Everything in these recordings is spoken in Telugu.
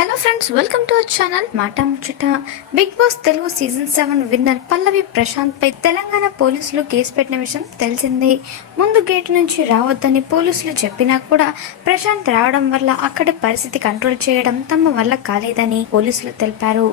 Hello friends welcome to our channel Maata Muchata Bigg Boss Telugu season seven winner Pallavi Prashanth పై తెలంగాణ పోలీసులు కేసు పెట్టిన విషయం తెలిసిందే. ముందు గేట్ నుంచి రావద్దని పోలీసులు చెప్పినా కూడా ప్రశాంత్ రావడం వల్ల అక్కడి పరిస్థితి కంట్రోల్ చేయడం తమ వల్ల కాలేదని పోలీసులు తెలిపారు.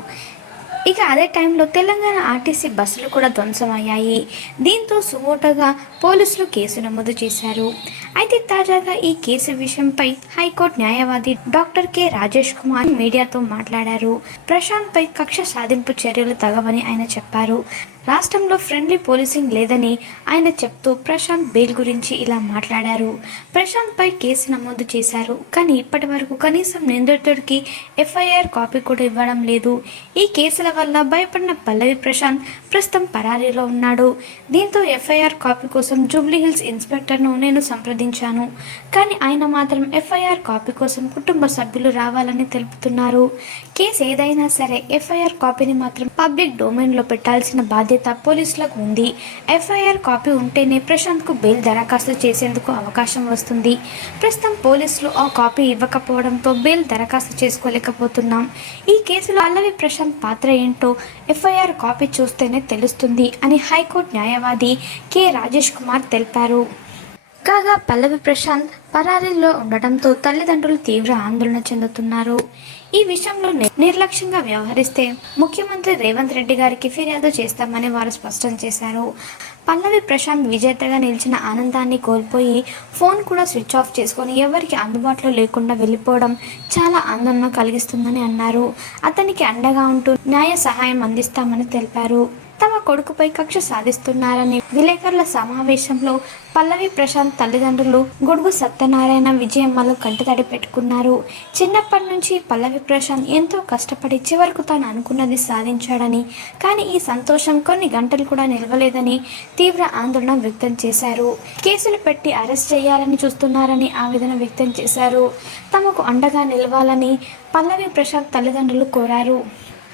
ఇక అదే టైంలో తెలంగాణ ఆర్టీసీ బస్సులు కూడా ధ్వంసమయ్యాయి. దీంతో సుమోటోగా పోలీసులు కేసు నమోదు చేశారు. అయితే తాజాగా ఈ కేసు విషయంపై హైకోర్టు న్యాయవాది డాక్టర్ కె. రాజేష్ కుమార్ మీడియాతో మాట్లాడారు. ప్రశాంత్ పై కక్ష సాధింపు చర్యలు తగవని ఆయన చెప్పారు. రాష్ట్రంలో ఫ్రెండ్లీ పోలీసింగ్ లేదని ఆయన చెప్తూ ప్రశాంత్ బెయిల్ గురించి ఇలా మాట్లాడారు. ప్రశాంత్ పై కేసు నమోదు చేశారు. కానీ ఇప్పటి వరకు కనీసం నిందితుడికి ఎఫ్ఐఆర్ కాపీ కూడా ఇవ్వడం లేదు. ఈ కేసుల వల్ల భయపడిన పల్లవి ప్రశాంత్ ప్రస్తుతం పరారీలో ఉన్నాడు. దీంతో ఎఫ్ఐఆర్ కాపీ కోసం జూబ్లీ హిల్స్ ఇన్స్పెక్టర్ను నేను సంప్రదించాను. కానీ ఆయన మాత్రం ఎఫ్ఐఆర్ కాపీ కోసం కుటుంబ సభ్యులు రావాలని తెలుపుతున్నారు. కేసు ఏదైనా సరే ఎఫ్ఐఆర్ కాపీని మాత్రం పబ్లిక్ డొమైన్లో పెట్టాల్సిన బాధ్యత పోలీసులకు ఉంది. ఎఫ్ఐఆర్ కాపీ ఉంటేనే ప్రశాంత్కు బెయిల్ దరఖాస్తు చేసేందుకు అవకాశం వస్తుంది. ప్రస్తుతం పోలీసులు ఆ కాపీ ఇవ్వకపోవడంతో బెయిల్ దరఖాస్తు చేసుకోలేకపోతున్నాం. ఈ కేసులో అల్లవి ప్రశాంత్ పాత్ర ఏంటో ఎఫ్ఐఆర్ కాపీ చూస్తేనే తెలుస్తుంది అని హైకోర్టు న్యాయవాది కె రాజేష్ కుమార్ తెలిపారు. కాగా పల్లవి ప్రశాంత్ పరారీలో ఉండటంతో తల్లిదండ్రులు తీవ్ర ఆందోళన చెందుతున్నారు. ఈ విషయంలో ని- నిర్లక్ష్యంగా వ్యవహరిస్తే ముఖ్యమంత్రి రేవంత్ రెడ్డి గారికి ఫిర్యాదు చేస్తామని వారు స్పష్టం చేశారు. పల్లవి ప్రశాంత్ విజేతగా నిలిచిన ఆనందాన్ని కోల్పోయి ఫోన్ కూడా స్విచ్ ఆఫ్ చేసుకొని ఎవరికి అందుబాటులో లేకుండా వెళ్ళిపోవడం చాలా ఆందోళన కలిగిస్తుందని అన్నారు. అతనికి అండగా ఉంటూ న్యాయ సహాయం అందిస్తామని తెలిపారు. తమ కొడుకుపై కక్ష సాధిస్తున్నారని విలేకరుల సమావేశంలో పల్లవి ప్రశాంత్ తల్లిదండ్రులు గొడుగు సత్యనారాయణ విజయమ్మలు కంటతడి పెట్టుకున్నారు. చిన్నప్పటి నుంచి పల్లవి ప్రశాంత్ ఎంతో కష్టపడి చివరకు తాను అనుకున్నది సాధించాడని కానీ ఈ సంతోషం కొన్ని గంటలు కూడా నిలవలేదని తీవ్ర ఆందోళన వ్యక్తం చేశారు. కేసులు పెట్టి అరెస్ట్ చేయాలని చూస్తున్నారని ఆవేదన వ్యక్తం చేశారు. తమకు అండగా నిలవాలని పల్లవి ప్రశాంత్ తల్లిదండ్రులు కోరారు.